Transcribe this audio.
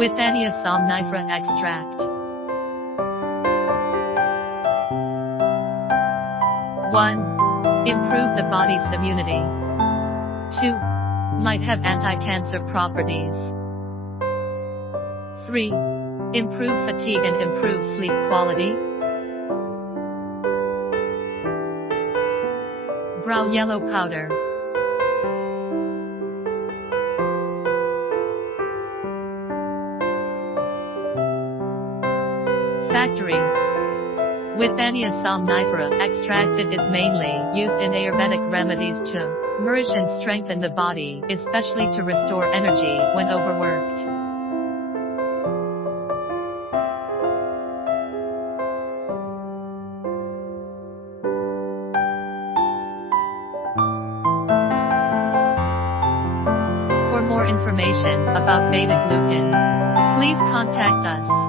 Withania Somnifera Extract. 1. Improve the body's immunity. 2. Might have anti-cancer properties. 3. Improve fatigue and improve sleep quality. Brown yellow powder. Factory. Withania Somnifera Extract It is mainly used in Ayurvedic remedies to nourish and strengthen the body, especially to restore energy when overworked. For more information about beta glucan, please contact us.